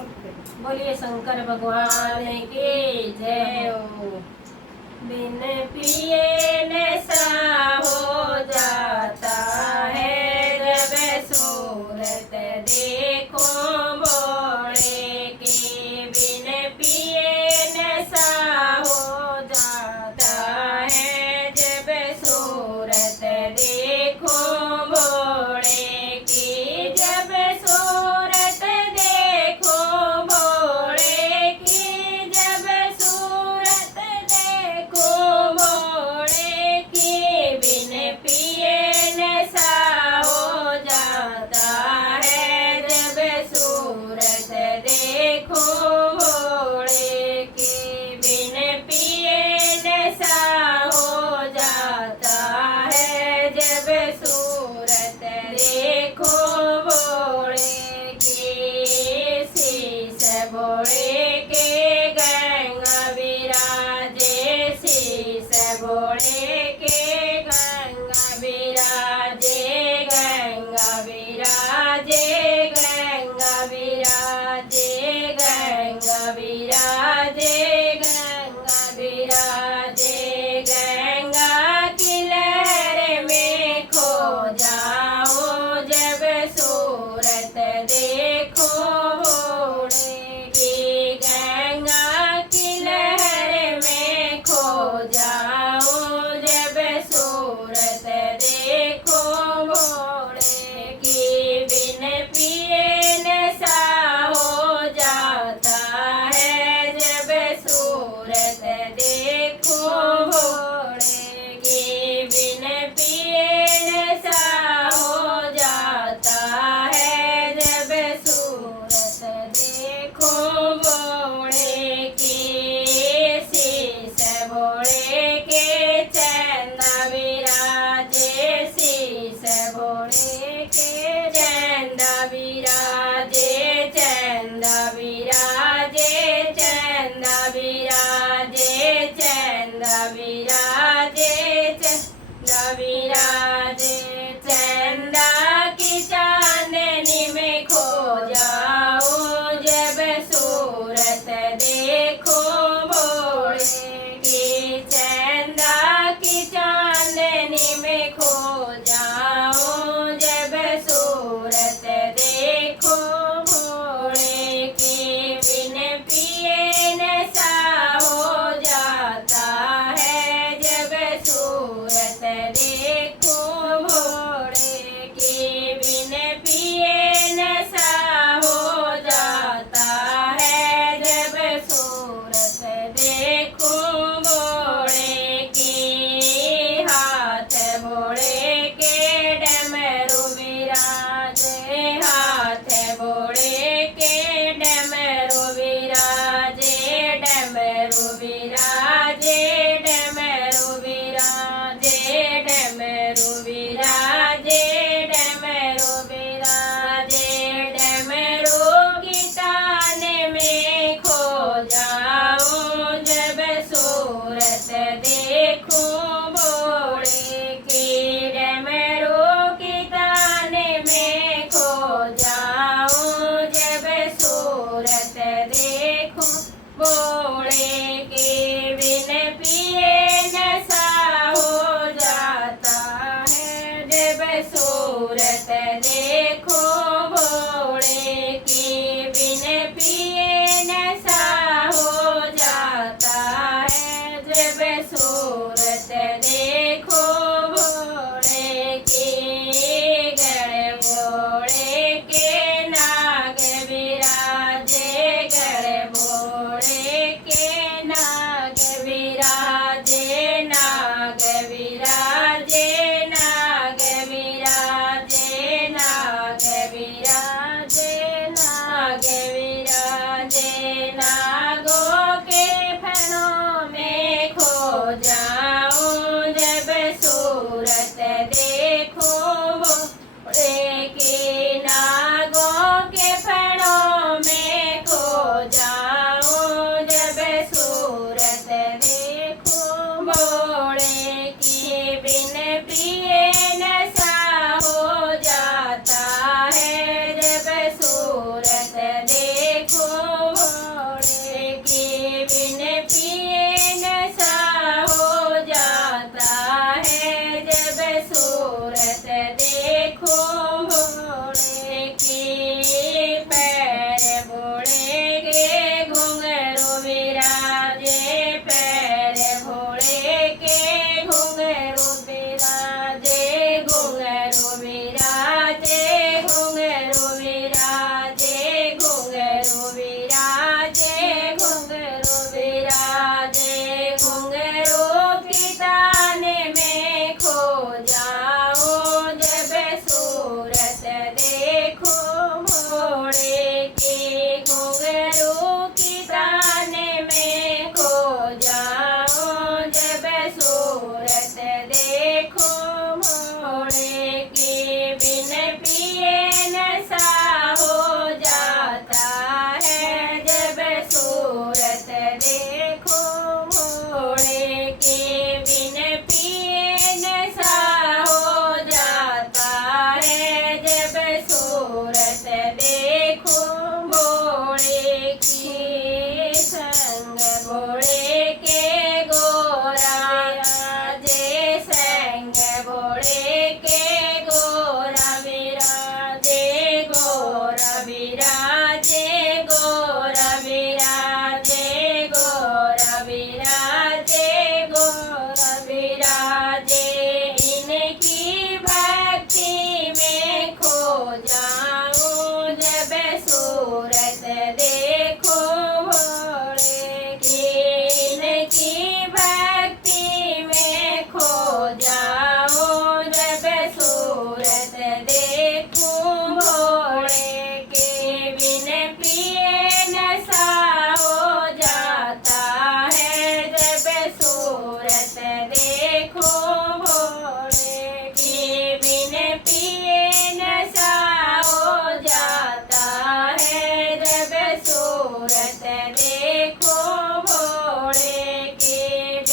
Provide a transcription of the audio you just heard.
बोलिए शंकर भगवान की जय हो। बिन पिए नशा हो जाता है जब सूरत देखो भोले की। बिन पिए नशा हो जाता है जब सूरत देखो भोले की। जब सूरत देखो भोले की, जब सूरत देखो भोले की। बिन पिए नशा हो जाता है जब सूरत देखो भोले की। बिन पिए नशा हो जाता है जब सूरत देखो भोले की। शीश भोले के गंगा विराजे, शीश भोले के गंगा विराजे, गंगा विराजे, गंगा विराजे, गंगा विराजे, गंगा विराजे। गंगा की लहर में खो जाओ जब सूरत देखो भोले की। गंगा की लहर में खो जाओ जब सूरत देखो भोले की। बिन पिए नशा हो